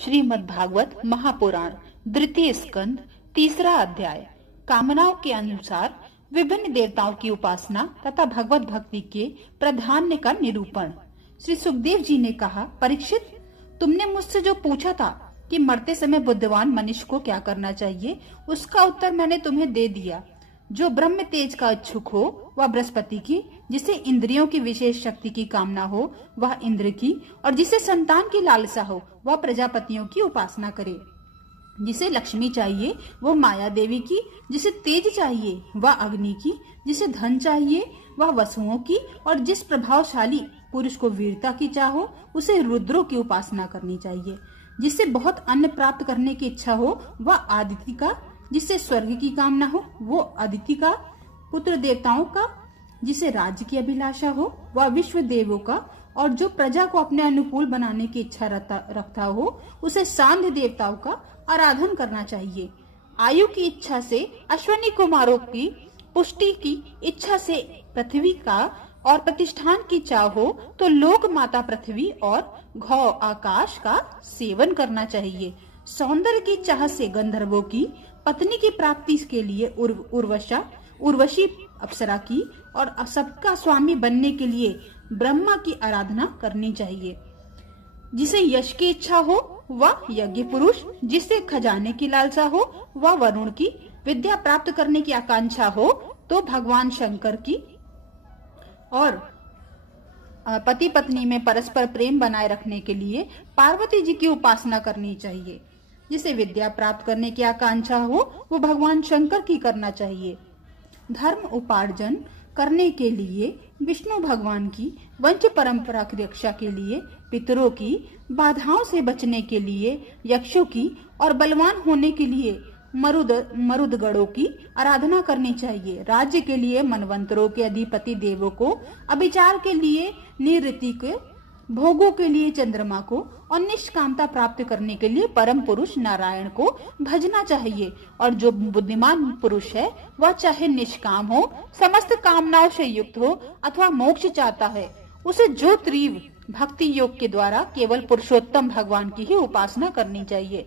श्रीमद् भागवत महापुराण द्वितीय स्कंद तीसरा अध्याय। कामनाओं के अनुसार विभिन्न देवताओं की उपासना तथा भगवत भक्ति के प्राधान्य का निरूपण। श्री सुखदेव जी ने कहा, परीक्षित, तुमने मुझसे जो पूछा था कि मरते समय बुद्धिमान मनुष्य को क्या करना चाहिए, उसका उत्तर मैंने तुम्हें दे दिया। जो ब्रह्म तेज का इच्छुक हो वह बृहस्पति की, जिसे इंद्रियों की विशेष शक्ति की कामना हो वह इंद्र की, और जिसे संतान की लालसा हो वह प्रजापतियों की उपासना करे। जिसे लक्ष्मी चाहिए वो माया देवी की, जिसे तेज चाहिए वह अग्नि की, जिसे धन चाहिए वह वसुओं की, और जिस प्रभावशाली पुरुष को वीरता की चाहो उसे रुद्रों की उपासना करनी चाहिए। जिसे बहुत अन्न प्राप्त करने की इच्छा हो वह आदित्य का, जिसे स्वर्ग की कामना हो वो अदिति का, पुत्र देवताओं का, जिसे राज्य की अभिलाषा हो वह विश्व देवों का, और जो प्रजा को अपने अनुकूल बनाने की इच्छा रखता हो उसे सांध्य देवताओं का आराधन करना चाहिए। आयु की इच्छा से अश्वनी कुमारों की, पुष्टि की इच्छा से पृथ्वी का, और प्रतिष्ठान की चाह हो तो लोक माता पृथ्वी और घौ आकाश का सेवन करना चाहिए। सौंदर्य की चाह से गंधर्वों की, पत्नी की प्राप्ति के लिए उर्वशी अप्सरा की, और सबका स्वामी बनने के लिए ब्रह्मा की आराधना करनी चाहिए। जिसे यश की इच्छा हो वह यज्ञ पुरुष, जिसे खजाने की लालसा हो वह वरुण की, विद्या प्राप्त करने की आकांक्षा हो तो भगवान शंकर की, और पति पत्नी में परस्पर प्रेम बनाए रखने के लिए पार्वती जी की उपासना करनी चाहिए। जिसे विद्या प्राप्त करने की आकांक्षा हो वो भगवान शंकर की करना चाहिए। धर्म उपार्जन करने के लिए विष्णु भगवान की, वंश परंपरा की रक्षा के लिए पितरों की, बाधाओं से बचने के लिए यक्षों की, और बलवान होने के लिए मरुदगणों की आराधना करनी चाहिए। राज्य के लिए मनवंतरों के अधिपति देवों को, अभिचार के लिए निवृत्ति के, भोगों के लिए चंद्रमा को, और निष्कामता प्राप्त करने के लिए परम पुरुष नारायण को भजना चाहिए। और जो बुद्धिमान पुरुष है वह चाहे निष्काम हो, समस्त कामनाओं से युक्त हो अथवा मोक्ष चाहता है, उसे जो तीव्र भक्ति योग के द्वारा केवल पुरुषोत्तम भगवान की ही उपासना करनी चाहिए।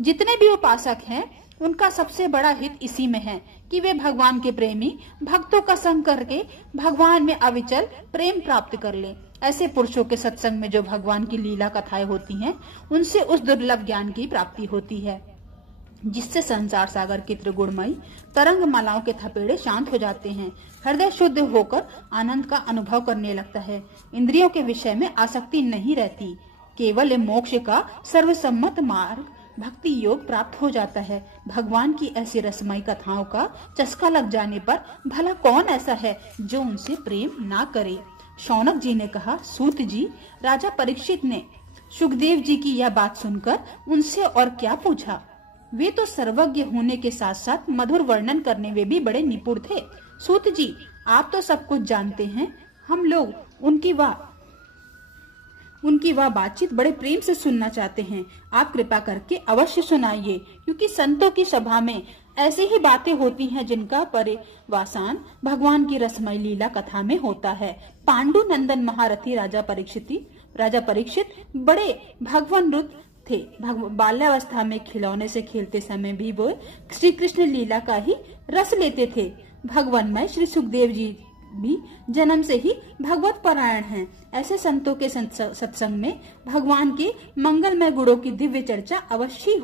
जितने भी उपासक हैं उनका सबसे बड़ा हित इसी में है कि वे भगवान के प्रेमी भक्तों का संग करके भगवान में अविचल प्रेम प्राप्त कर लें। ऐसे पुरुषों के सत्संग में जो भगवान की लीला कथाएं होती हैं उनसे उस दुर्लभ ज्ञान की प्राप्ति होती है, जिससे संसार सागर की त्रिगुणमयी तरंग मालाओं के थपेड़े शांत हो जाते हैं। हृदय शुद्ध होकर आनंद का अनुभव करने लगता है। इंद्रियों के विषय में आसक्ति नहीं रहती। केवल मोक्ष का सर्वसम्मत मार्ग भक्ति योग प्राप्त हो जाता है। भगवान की ऐसी रसमयी कथाओं का चस्का लग जाने पर भला कौन ऐसा है जो उनसे प्रेम ना करे। शौनक जी ने कहा, सूत जी, राजा परीक्षित ने सुखदेव जी की यह बात सुनकर उनसे और क्या पूछा। वे तो सर्वज्ञ होने के साथ साथ मधुर वर्णन करने में भी बड़े निपुण थे। सूत जी, आप तो सब कुछ जानते हैं, हम लोग उनकी वह बातचीत बड़े प्रेम से सुनना चाहते हैं। आप कृपा करके अवश्य सुनाइए, क्योंकि संतों की सभा में ऐसी ही बातें होती हैं जिनका परिवासान भगवान की रसमय लीला कथा में होता है। पांडु नंदन महारथी राजा परीक्षित बड़े भगवानुत थे। बाल्यावस्था में खिलौने से खेलते समय भी वो श्री कृष्ण लीला का ही रस लेते थे। भगवानमय श्री सुखदेव जी भी जन्म से ही भगवत परायण हैं। ऐसे संतों के सत्संग में भगवान के मंगलमय गुणों की दिव्य चर्चा अवश्य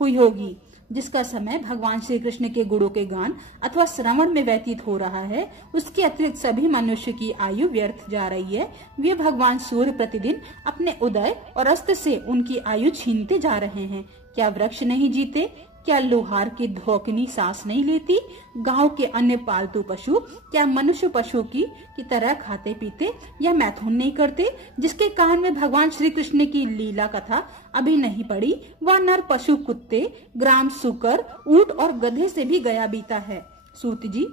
हुई होगी। जिसका समय भगवान श्री कृष्ण के गुणों के गान अथवा श्रवण में व्यतीत हो रहा है, उसके अतिरिक्त सभी मनुष्य की आयु व्यर्थ जा रही है। वे भगवान सूर्य प्रतिदिन अपने उदय और अस्त से उनकी आयु छीनते जा रहे हैं। क्या वृक्ष नहीं जीते? क्या लोहार की धोकनी सांस नहीं लेती? गांव के अन्य पालतू पशु क्या मनुष्य पशु की तरह खाते पीते या मैथुन नहीं करते? जिसके कान में भगवान श्री कृष्ण की लीला कथा अभी नहीं पड़ी, वह नर पशु कुत्ते, ग्राम सुकर, ऊंट और गधे से भी गया बीता है। सूत जी,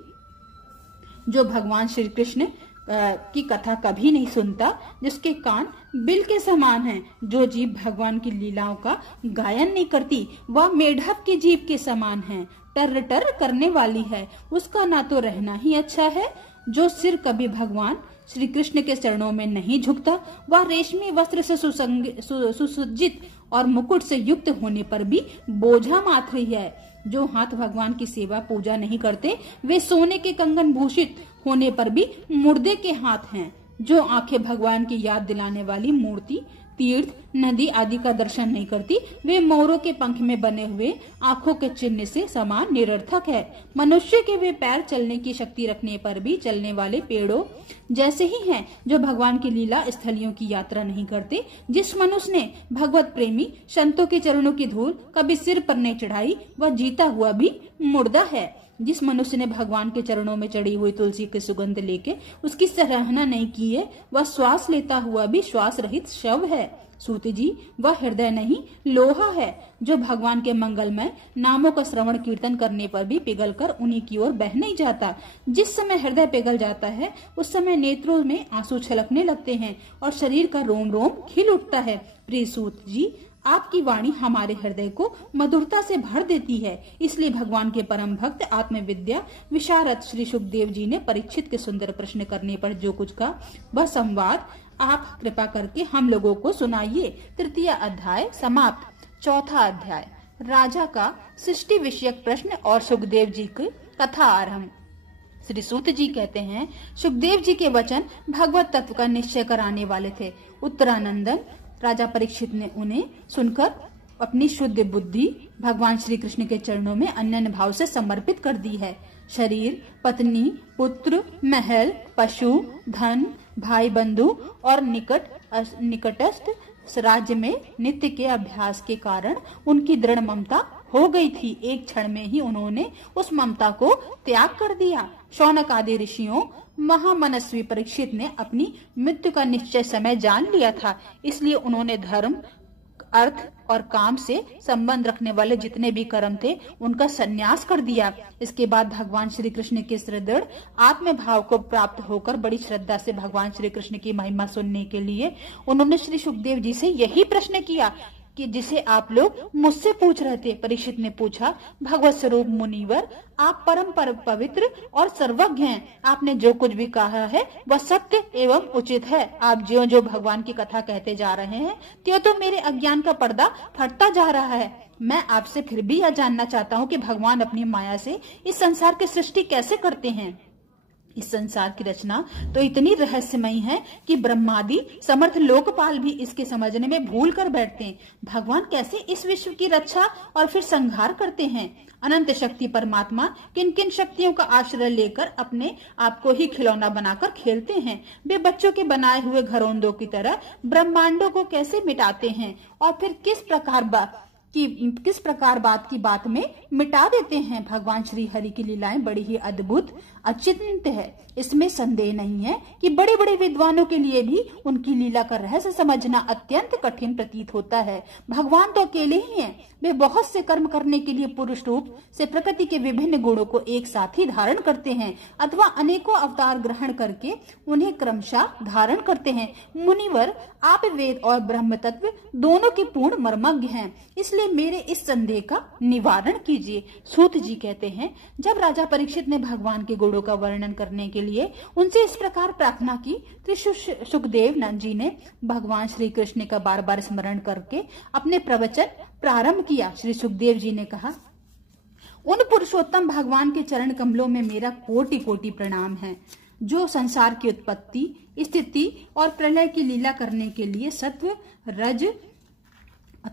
जो भगवान श्री कृष्ण की कथा कभी नहीं सुनता, जिसके कान बिल के समान हैं, जो जीव भगवान की लीलाओं का गायन नहीं करती, वह मेढक की जीभ के समान है, टर टर करने वाली है, उसका ना तो रहना ही अच्छा है। जो सिर कभी भगवान श्री कृष्ण के चरणों में नहीं झुकता, वह रेशमी वस्त्र से सुसज्जित और मुकुट से युक्त होने पर भी बोझा मात्र ही है। जो हाथ भगवान की सेवा पूजा नहीं करते वे सोने के कंगन भूषित होने पर भी मुर्दे के हाथ हैं। जो आंखें भगवान की याद दिलाने वाली मूर्ति, तीर्थ, नदी आदि का दर्शन नहीं करती वे मोरों के पंख में बने हुए आंखों के चिन्ह से समान निरर्थक है। मनुष्य के वे पैर चलने की शक्ति रखने पर भी चलने वाले पेड़ों जैसे ही हैं, जो भगवान की लीला स्थलियों की यात्रा नहीं करते। जिस मनुष्य ने भगवत प्रेमी संतों के चरणों की धूल कभी सिर पर नहीं चढ़ाई वह जीता हुआ भी मुर्दा है। जिस मनुष्य ने भगवान के चरणों में चढ़ी हुई तुलसी की सुगंध लेके उसकी सराहना नहीं की है वह श्वास लेता हुआ भी श्वास रहित शव है। सूत जी, वह हृदय नहीं लोहा है जो भगवान के मंगलमय नामों का श्रवण कीर्तन करने पर भी पिघलकर उन्हीं की ओर बह नहीं जाता। जिस समय हृदय पिघल जाता है उस समय नेत्रों में आंसू छलकने लगते हैं और शरीर का रोम रोम खिल उठता है। प्रिय सूत जी, आपकी वाणी हमारे हृदय को मधुरता से भर देती है। इसलिए भगवान के परम भक्त आत्मविद्या विशारद श्री सुखदेव जी ने परीक्षित के सुंदर प्रश्न करने पर जो कुछ कहा वह संवाद आप कृपा करके हम लोगों को सुनाइए। तृतीय अध्याय समाप्त। चौथा अध्याय राजा का सृष्टि विषयक प्रश्न और सुखदेव जी की कथा आरंभ। श्री सूत जी कहते हैं, सुखदेव जी के वचन भगवत तत्व का निश्चय कराने वाले थे। उत्तरानंदन राजा परीक्षित ने उन्हें सुनकर अपनी शुद्ध बुद्धि भगवान श्री कृष्ण के चरणों में अनन्य भाव से समर्पित कर दी है। शरीर, पत्नी, पुत्र, महल, पशु, धन, भाई बंधु और निकटस्थ राज्य में नित्य के अभ्यास के कारण उनकी दृढ़ ममता हो गई थी। एक क्षण में ही उन्होंने उस ममता को त्याग कर दिया। शौनक आदि ऋषियों महामनस्वी परीक्षित ने अपनी मृत्यु का निश्चय समय जान लिया था, इसलिए उन्होंने धर्म, अर्थ और काम से संबंध रखने वाले जितने भी कर्म थे उनका संन्यास कर दिया। इसके बाद भगवान श्री कृष्ण के सुदृढ़ आत्म भाव को प्राप्त होकर बड़ी श्रद्धा से भगवान श्री कृष्ण की महिमा सुनने के लिए उन्होंने श्री सुखदेव जी से यही प्रश्न किया कि जिसे आप लोग मुझसे पूछ रहे थे। परीक्षित ने पूछा, भगवत स्वरूप मुनिवर, आप परम पवित्र और सर्वज्ञ हैं। आपने जो कुछ भी कहा है वह सत्य एवं उचित है। आप ज्यों जो भगवान की कथा कहते जा रहे हैं त्यों तो मेरे अज्ञान का पर्दा फटता जा रहा है। मैं आपसे फिर भी यह जानना चाहता हूँ कि भगवान अपनी माया से इस संसार की सृष्टि कैसे करते हैं। इस संसार की रचना तो इतनी रहस्यमयी है कि ब्रह्मादि समर्थ लोकपाल भी इसके समझने में भूल कर बैठते हैं। भगवान कैसे इस विश्व की रक्षा और फिर संहार करते हैं। अनंत शक्ति परमात्मा किन किन शक्तियों का आश्रय लेकर अपने आप को ही खिलौना बनाकर खेलते हैं। वे बच्चों के बनाए हुए घरौंदों की तरह ब्रह्मांडों को कैसे मिटाते हैं और फिर किस प्रकार बात की बात में मिटा देते हैं। भगवान श्री हरि की लीलाएं बड़ी ही अद्भुत अचिंत्य है। इसमें संदेह नहीं है कि बड़े बड़े विद्वानों के लिए भी उनकी लीला का रहस्य समझना अत्यंत कठिन प्रतीत होता है। भगवान तो अकेले ही हैं। वे बहुत से कर्म करने के लिए पुरुष रूप से प्रकृति के विभिन्न गुणों को एक साथ ही धारण करते हैं अथवा अनेकों अवतार ग्रहण करके उन्हें क्रमशः धारण करते हैं। मुनिवर, आप वेद और ब्रह्म तत्व दोनों के पूर्ण मर्मज्ञ हैं, इसलिए मेरे इस संदेह का निवारण कीजिए। सूत जी कहते हैं, जब राजा परीक्षित ने भगवान के गुणों का वर्णन करने के लिए उनसे इस प्रकार प्रार्थना की तो सुखदेव नंद जी ने भगवान श्री कृष्ण का बार बार स्मरण करके अपने प्रवचन प्रारंभ किया। श्री सुखदेव जी ने कहा, उन पुरुषोत्तम भगवान के चरण कमलों में मेरा कोटि कोटि प्रणाम है, जो संसार की उत्पत्ति, स्थिति और प्रलय की लीला करने के लिए सत्व, रज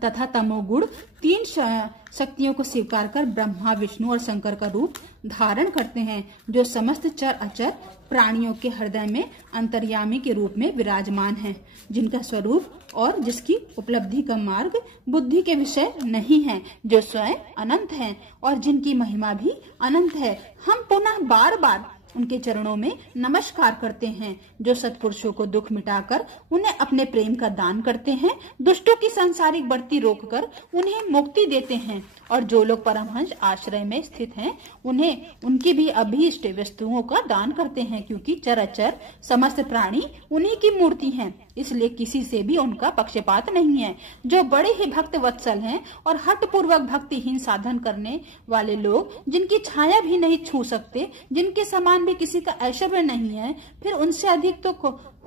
तथा तमोगुण तीन शक्तियों को स्वीकार कर ब्रह्मा, विष्णु और शंकर का रूप धारण करते हैं, जो समस्त चर अचर प्राणियों के हृदय में अंतर्यामी के रूप में विराजमान हैं, जिनका स्वरूप और जिसकी उपलब्धि का मार्ग बुद्धि के विषय नहीं है, जो स्वयं अनंत हैं और जिनकी महिमा भी अनंत है। हम पुनः बार बार उनके चरणों में नमस्कार करते हैं, जो सत्पुरुषों को दुख मिटाकर उन्हें अपने प्रेम का दान करते हैं, दुष्टों की सांसारिक बढ़ती रोककर उन्हें मुक्ति देते हैं और जो लोग परमहंस आश्रय में स्थित हैं उन्हें उनकी भी अभीष्ट वस्तुओं का दान करते हैं, क्योंकि चराचर समस्त प्राणी उन्हीं की मूर्ति हैं, इसलिए किसी से भी उनका पक्षपात नहीं है। जो बड़े ही भक्त वत्सल हैं और हठ पूर्वक भक्तिहीन साधन करने वाले लोग, जिनकी छाया भी नहीं छू सकते, जिनके समान भी किसी का ऐश्वर्य नहीं है, फिर उनसे अधिक तो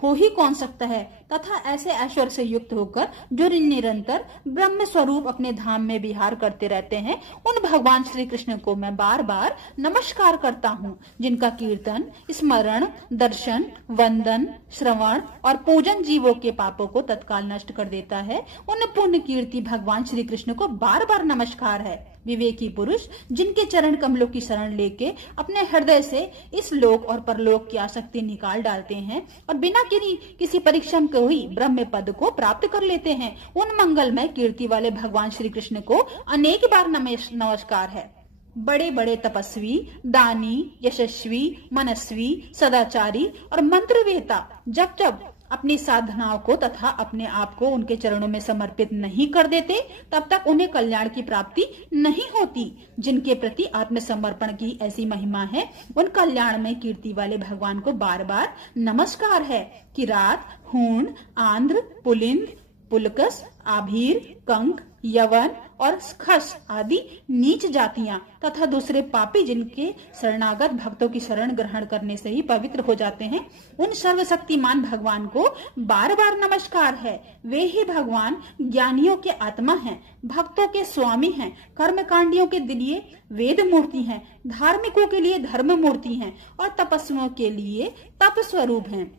हो ही कौन सकता है। तथा ऐसे ऐश्वर्य से युक्त होकर जो निरंतर ब्रह्म स्वरूप अपने धाम में विहार करते रहते हैं, उन भगवान श्री कृष्ण को मैं बार बार नमस्कार करता हूँ, जिनका कीर्तन, स्मरण, दर्शन, वंदन, श्रवण और पूजन जीवों के पापों को तत्काल नष्ट कर देता है। उन पुण्य कीर्ति भगवान श्री कृष्ण को बार बार नमस्कार है। विवेकी पुरुष जिनके चरण कमलों की शरण लेके अपने हृदय से इस लोक और परलोक की आसक्ति निकाल डालते हैं और बिना किसी परिश्रम के ही ब्रह्म पद को प्राप्त कर लेते हैं, उन मंगलमय कीर्ति वाले भगवान श्री कृष्ण को अनेक बार नमस्कार है। बड़े बड़े तपस्वी, दानी, यशस्वी, मनस्वी, सदाचारी और मंत्रवेता जब जब अपनी साधनाओं को तथा अपने आप को उनके चरणों में समर्पित नहीं कर देते, तब तक उन्हें कल्याण की प्राप्ति नहीं होती। जिनके प्रति आत्मसमर्पण की ऐसी महिमा है, उन कल्याण में कीर्ति वाले भगवान को बार बार नमस्कार है। किरात, हूण, आंध्र, पुलिंद, पुलकस, आभीर, कंक, यवन और खस आदि नीच जातियां तथा दूसरे पापी जिनके शरणागत भक्तों की शरण ग्रहण करने से ही पवित्र हो जाते हैं, उन सर्वशक्तिमान भगवान को बार बार नमस्कार है। वे ही भगवान ज्ञानियों के आत्मा हैं, भक्तों के स्वामी हैं, कर्मकांडियों के लिए वेद मूर्ति हैं, धार्मिकों के लिए धर्म मूर्ति हैं और तपस्वियों के लिए तप स्वरूप हैं।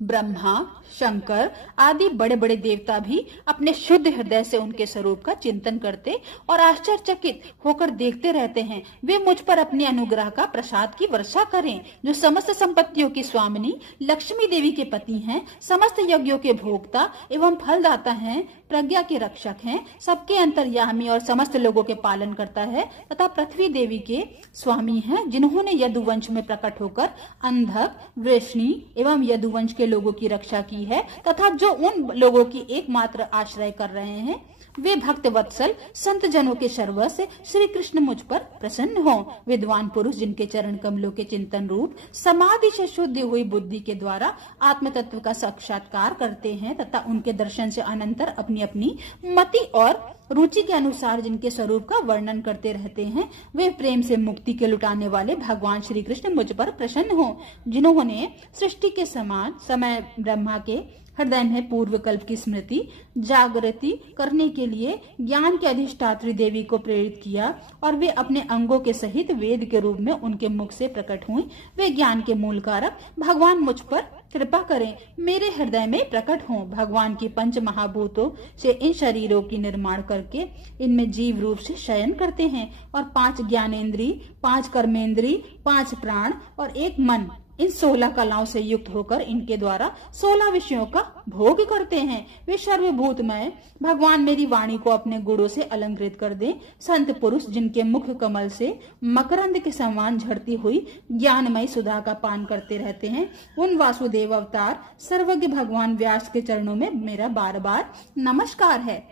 ब्रह्मा, शंकर आदि बड़े बड़े देवता भी अपने शुद्ध हृदय से उनके स्वरूप का चिंतन करते और आश्चर्यचकित होकर देखते रहते हैं। वे मुझ पर अपने अनुग्रह का प्रसाद की वर्षा करें, जो समस्त संपत्तियों की स्वामिनी लक्ष्मी देवी के पति हैं, समस्त यज्ञों के भोक्ता एवं फलदाता हैं, प्रज्ञा के रक्षक हैं, सबके अंतर्यामी और समस्त लोगों के पालन करता है तथा पृथ्वी देवी के स्वामी हैं, जिन्होंने यदुवंश में प्रकट होकर अंधक, वृष्णि एवं यदुवंश के लोगों की रक्षा की है तथा जो उन लोगों की एकमात्र आश्रय कर रहे हैं। वे भक्त वत्सल संत जनों के सर्वस्व श्री कृष्ण मुझ पर प्रसन्न हो। विद्वान पुरुष जिनके चरण कमलों के चिंतन रूप समाधि से शुद्ध हुई बुद्धि के द्वारा आत्म तत्व का साक्षात्कार करते हैं तथा उनके दर्शन से अनंतर अपनी अपनी मति और रुचि के अनुसार जिनके स्वरूप का वर्णन करते रहते हैं, वे प्रेम से मुक्ति के लुटाने वाले भगवान श्री कृष्ण मुझ पर प्रसन्न हो। जिन्होंने सृष्टि के समान समय ब्रह्मा के हृदय में पूर्व कल्प की स्मृति जागृति करने के लिए ज्ञान के अधिष्ठात्री देवी को प्रेरित किया और वे अपने अंगों के सहित वेद के रूप में उनके मुख से प्रकट हुई। वे ज्ञान के मूल कारक भगवान मुझ पर कृपा करें, मेरे हृदय में प्रकट हों। भगवान की पंच महाभूतों से इन शरीरों की निर्माण करके इनमें जीव रूप से शयन करते हैं और 5 ज्ञानेंद्री, 5 कर्मेंद्री, 5 प्राण और 1 मन, इन 16 कलाओं से युक्त होकर इनके द्वारा 16 विषयों का भोग करते हैं। वे सर्वभूतमय भगवान मेरी वाणी को अपने गुणों से अलंकृत कर दें। संत पुरुष जिनके मुख कमल से मकरंद के समान झड़ती हुई ज्ञानमय सुधा का पान करते रहते हैं, उन वासुदेव अवतार सर्वज्ञ भगवान व्यास के चरणों में मेरा बार बार नमस्कार है।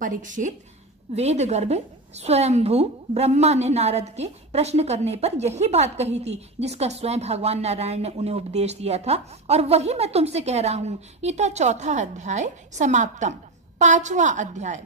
परीक्षित, वेद गर्भ स्वयंभू ब्रह्मा ने नारद के प्रश्न करने पर यही बात कही थी जिसका स्वयं भगवान नारायण ने उन्हें उपदेश दिया था और वही मैं तुमसे कह रहा हूँ। इतना 4था अध्याय समाप्तम। 5वां अध्याय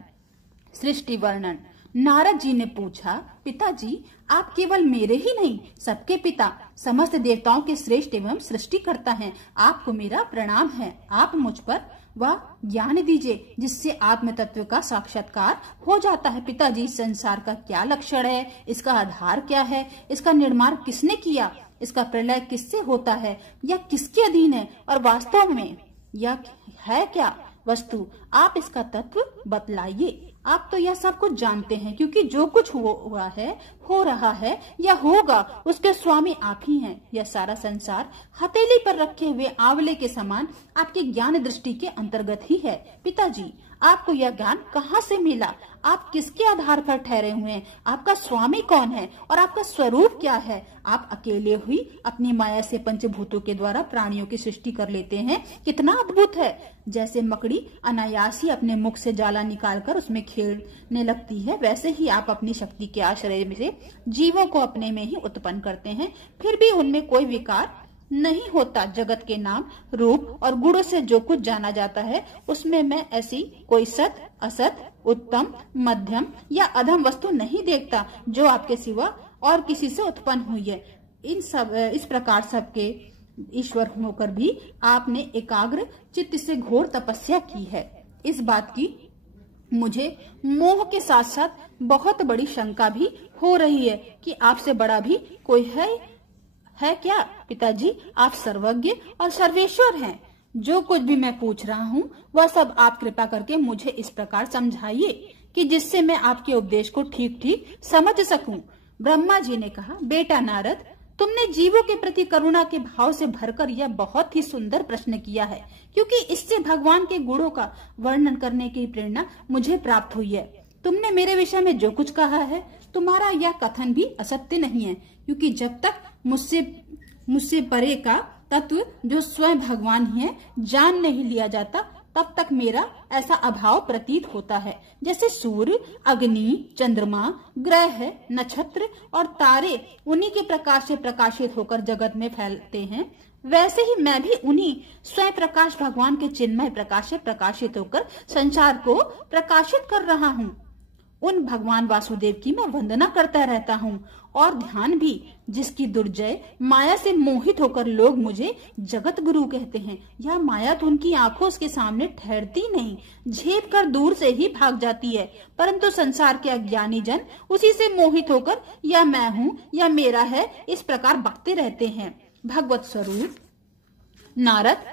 सृष्टि वर्णन। नारद जी ने पूछा, पिताजी आप केवल मेरे ही नहीं सबके पिता समस्त देवताओं के श्रेष्ठ एवं सृष्टि करता है, आपको मेरा प्रणाम है। आप मुझ पर वह ज्ञान दीजिए जिससे आत्म तत्व का साक्षात्कार हो जाता है। पिताजी संसार का क्या लक्षण है, इसका आधार क्या है, इसका निर्माण किसने किया, इसका प्रलय किससे होता है, यह किसके अधीन है और वास्तव में यह है क्या वस्तु, आप इसका तत्व बतलाइए। आप तो यह सब कुछ जानते हैं क्योंकि जो कुछ हुआ है, हो रहा है या होगा उसके स्वामी आप ही हैं। यह सारा संसार हथेली पर रखे हुए आंवले के समान आपकी ज्ञान दृष्टि के अंतर्गत ही है। पिताजी आपको यह ज्ञान कहाँ से मिला, आप किसके आधार पर ठहरे हुए हैं, आपका स्वामी कौन है और आपका स्वरूप क्या है। आप अकेले हुई अपनी माया से पंचभूतों के द्वारा प्राणियों की सृष्टि कर लेते हैं, कितना अद्भुत है। जैसे मकड़ी अनायास ही अपने मुख से जाला निकालकर उसमें खेलने लगती है, वैसे ही आप अपनी शक्ति के आश्रय से जीवों को अपने में ही उत्पन्न करते हैं, फिर भी उनमें कोई विकार नहीं होता। जगत के नाम, रूप और गुणों से जो कुछ जाना जाता है उसमें मैं ऐसी कोई सत, असत, उत्तम, मध्यम या अधम वस्तु नहीं देखता जो आपके सिवा और किसी से उत्पन्न हुई है। इस प्रकार सबके ईश्वर होकर भी आपने एकाग्र चित्त से घोर तपस्या की है। इस बात की मुझे मोह के साथ साथ बहुत बड़ी शंका भी हो रही है कि आपसे बड़ा भी कोई है क्या? पिताजी, आप सर्वज्ञ और सर्वेश्वर हैं। जो कुछ भी मैं पूछ रहा हूँ वह सब आप कृपा करके मुझे इस प्रकार समझाइए कि जिससे मैं आपके उपदेश को ठीक ठीक समझ सकूं। ब्रह्मा जी ने कहा, बेटा नारद, तुमने जीवों के प्रति करुणा के भाव से भरकर यह बहुत ही सुंदर प्रश्न किया है, क्योंकि इससे भगवान के गुणों का वर्णन करने की प्रेरणा मुझे प्राप्त हुई है। तुमने मेरे विषय में जो कुछ कहा है, तुम्हारा यह कथन भी असत्य नहीं है, क्योंकि जब तक मुझसे परे का तत्व जो स्वयं भगवान ही है जान नहीं लिया जाता, तब तक मेरा ऐसा अभाव प्रतीत होता है। जैसे सूर्य, अग्नि, चंद्रमा, ग्रह, नक्षत्र और तारे उन्हीं के प्रकाश से प्रकाशित होकर जगत में फैलते हैं, वैसे ही मैं भी उन्हीं स्वयं प्रकाश भगवान के चिन्मय प्रकाश से प्रकाशित होकर संसार को प्रकाशित कर रहा हूँ। उन भगवान वासुदेव की मैं वंदना करता रहता हूँ और ध्यान भी, जिसकी दुर्जय माया से मोहित होकर लोग मुझे जगत गुरु कहते हैं। यह माया तो उनकी आंखों के सामने ठहरती नहीं, झेप कर दूर से ही भाग जाती है, परंतु संसार के अज्ञानी जन उसी से मोहित होकर यह मैं हूँ, यह मेरा है, इस प्रकार बकते रहते हैं। भगवत स्वरूप नारद,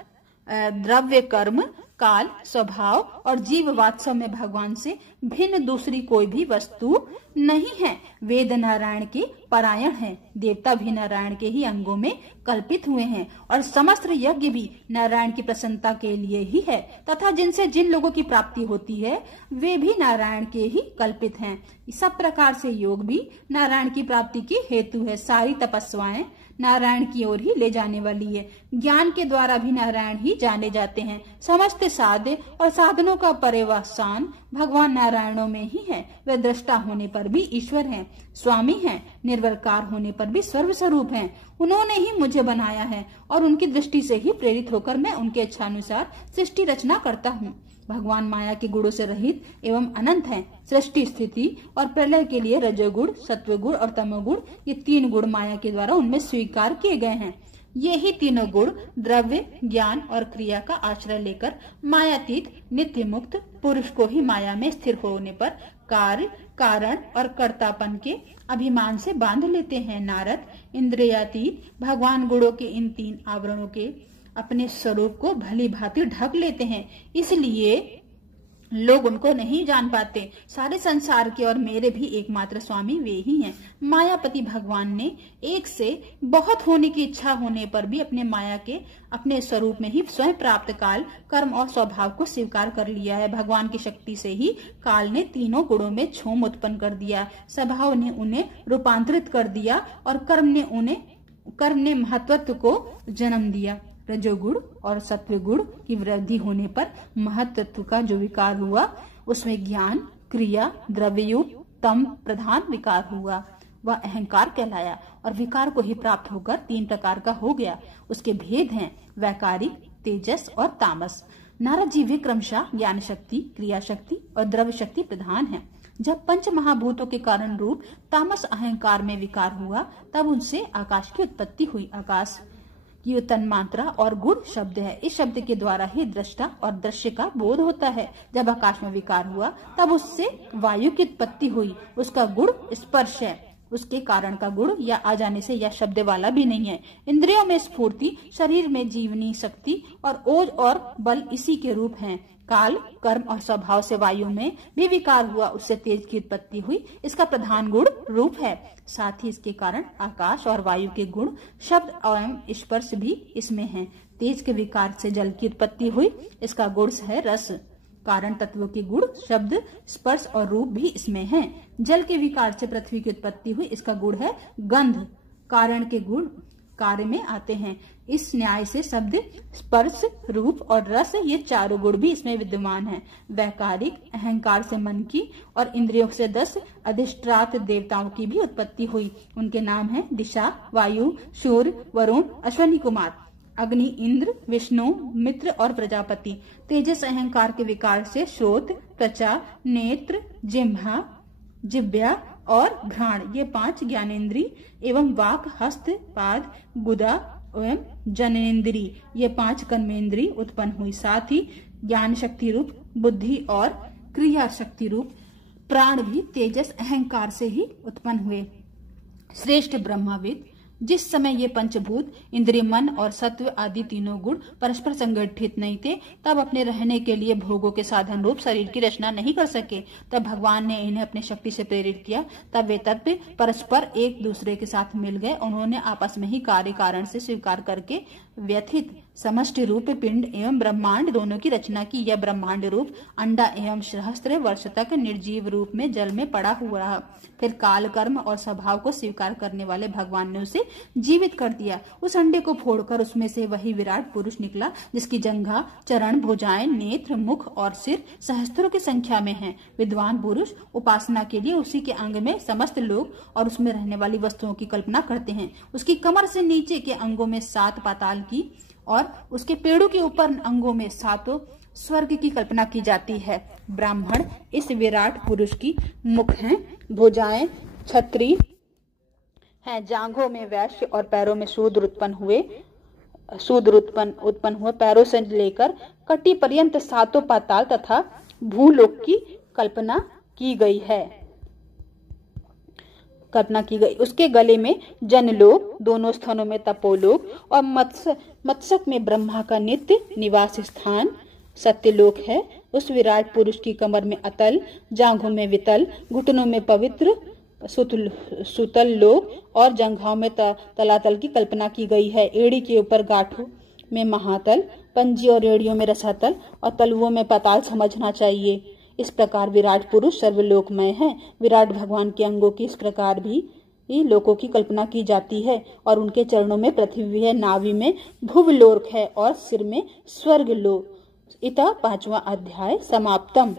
द्रव्य, कर्म, काल, स्वभाव और जीव वात्सव में भगवान से भिन्न दूसरी कोई भी वस्तु नहीं है। वेद नारायण के परायण हैं, देवता भी नारायण के ही अंगों में कल्पित हुए हैं और समस्त यज्ञ भी नारायण की प्रसन्नता के लिए ही है, तथा जिनसे जिन लोगों की प्राप्ति होती है वे भी नारायण के ही कल्पित हैं। सब प्रकार से योग भी नारायण की प्राप्ति की हेतु है। सारी तपस्याएं नारायण की ओर ही ले जाने वाली है। ज्ञान के द्वारा भी नारायण ही जाने जाते हैं। समस्त साध्य और साधनों का पर्यवसान भगवान नारायणों में ही है। वे दृष्टा होने पर भी ईश्वर हैं, स्वामी हैं, निर्विकार होने पर भी सर्वस्वरूप हैं। उन्होंने ही मुझे बनाया है और उनकी दृष्टि से ही प्रेरित होकर मैं उनके इच्छानुसार सृष्टि रचना करता हूँ। भगवान माया के गुणों से रहित एवं अनंत हैं। सृष्टि, स्थिति और प्रलय के लिए रजोगुण, सत्वगुण और तमोगुण, ये तीन गुण माया के द्वारा उनमें स्वीकार किए गए हैं। ये ही तीनों गुण द्रव्य, ज्ञान और क्रिया का आश्रय लेकर मायातीत नित्य मुक्त पुरुष को ही माया में स्थिर होने पर कार्य, कारण और कर्तापन के अभिमान से बांध लेते हैं। नारद, इंद्रियातीत भगवान गुणों के इन तीन आवरणों के अपने स्वरूप को भली भांति ढक लेते हैं, इसलिए लोग उनको नहीं जान पाते। सारे संसार के और मेरे भी एकमात्र स्वामी वे ही हैं। मायापति भगवान ने एक से बहुत होने की इच्छा होने पर भी अपने माया के अपने स्वरूप में ही स्वयं प्राप्त काल, कर्म और स्वभाव को स्वीकार कर लिया है। भगवान की शक्ति से ही काल ने तीनों गुणों में क्षोभ उत्पन्न कर दिया, स्वभाव ने उन्हें रूपांतरित कर दिया और कर्म ने महत्वत्व को जन्म दिया। रजोगुण और सत्वगुण की वृद्धि होने पर महत्त्व का जो विकार हुआ उसमें ज्ञान, क्रिया, द्रव्ययुक्त तम प्रधान विकार हुआ, वह अहंकार कहलाया और विकार को ही प्राप्त होकर तीन प्रकार का हो गया। उसके भेद हैं वैकारिक, तेजस और तामस। नारद जी वे क्रमशः ज्ञान शक्ति, क्रिया शक्ति और द्रव्य शक्ति प्रधान है। जब पंच महाभूतों के कारण रूप तामस अहंकार में विकार हुआ तब उनसे आकाश की उत्पत्ति हुई। आकाश की तन्मात्रा और गुण शब्द है। इस शब्द के द्वारा ही दृष्टा और दृश्य का बोध होता है। जब आकाश में विकार हुआ तब उससे वायु की उत्पत्ति हुई। उसका गुण स्पर्श है, उसके कारण का गुण या आ जाने से यह शब्द वाला भी नहीं है। इंद्रियों में स्फूर्ति, शरीर में जीवनी शक्ति और ओज और बल इसी के रूप हैं। काल, कर्म और स्वभाव से वायु में भी विकार हुआ, उससे तेज की उत्पत्ति हुई। इसका प्रधान गुण रूप है। साथ ही इसके कारण आकाश और वायु के गुण शब्द एवं स्पर्श भी इसमें हैं। तेज के विकार से जल की उत्पत्ति हुई, इसका गुण है रस। कारण तत्वों के गुण शब्द, स्पर्श और रूप भी इसमें हैं। जल के विकार से पृथ्वी की उत्पत्ति हुई, इसका गुण है गंध। कारण के गुण कार्य में आते हैं। इस न्याय से शब्द, स्पर्श, रूप और रस ये चारों गुण भी इसमें विद्यमान हैं। वैकारिक अहंकार से मन की और इंद्रियों से 10 अधिष्ठात देवताओं की भी उत्पत्ति हुई। उनके नाम हैं दिशा, वायु, सूर्य, वरुण, अश्वनी कुमार, अग्नि, इंद्र, विष्णु, मित्र और प्रजापति। तेजस अहंकार के विकार से श्रोत, त्वचा, नेत्र, जिह्वा, जिह्वा और घ्राण ये 5 ज्ञानेन्द्रिय एवं वाक, हस्त, पाद, गुदा, एवं जननेन्द्रिय, ये 5 कर्मेंद्रिय उत्पन्न हुई। साथ ही ज्ञान शक्ति रूप बुद्धि और क्रिया शक्ति रूप प्राण भी तेजस अहंकार से ही उत्पन्न हुए। श्रेष्ठ ब्रह्मविद, जिस समय ये पंचभूत इंद्रिय मन और सत्व आदि तीनों गुण परस्पर संगठित नहीं थे, तब अपने रहने के लिए भोगों के साधन रूप शरीर की रचना नहीं कर सके। तब भगवान ने इन्हें अपनी शक्ति से प्रेरित किया। तब वे तत्व परस्पर एक दूसरे के साथ मिल गए। उन्होंने आपस में ही कार्य कारण से स्वीकार करके व्यथित समष्टि रूप पिंड एवं ब्रह्मांड दोनों की रचना की। यह ब्रह्मांड रूप अंडा एवं सहस्त्र वर्ष तक निर्जीव रूप में जल में पड़ा हुआ रहा। फिर काल कर्म और स्वभाव को स्वीकार करने वाले भगवान ने उसे जीवित कर दिया। उस अंडे को फोड़कर उसमें से वही विराट पुरुष निकला, जिसकी जंघा, चरण, भुजाएं, नेत्र, मुख और सिर सहस्त्रों की संख्या में हैं। विद्वान पुरुष उपासना के लिए उसी के अंग में समस्त लोग और उसमें रहने वाली वस्तुओं की कल्पना करते हैं। उसकी कमर से नीचे के अंगों में 7 पाताल की और उसके पेड़ों के ऊपर अंगों में 7 स्वर्ग की कल्पना की जाती है। ब्राह्मण इस विराट पुरुष की मुख हैं, भुजाएं छत्री हैं, जांघों में वैश्य और पैरों में शूद्र उत्पन्न हुए। पैरों से लेकर कटी पर्यंत 7 पाताल तथा भूलोक की कल्पना की गई। उसके गले में जनलोक, दोनों स्थानों में तपोलोक और मत्स्यक में ब्रह्मा का नित्य निवास स्थान सत्यलोक है। उस विराट पुरुष की कमर में अतल, जांघों में वितल, घुटनों में पवित्र सुतल लोक और जंघाओं में तलातल की कल्पना की गई है। एड़ी के ऊपर गांठों में महातल, पंजी और एड़ियों में रसातल और तलुओं में पाताल समझना चाहिए। इस प्रकार विराट पुरुष सर्वलोकमय है। विराट भगवान के अंगों की इस प्रकार भी लोकों की कल्पना की जाती है और उनके चरणों में पृथ्वी है, नाभि में भुवलोक है और सिर में स्वर्गलोक। इतना 5वां अध्याय समाप्तम।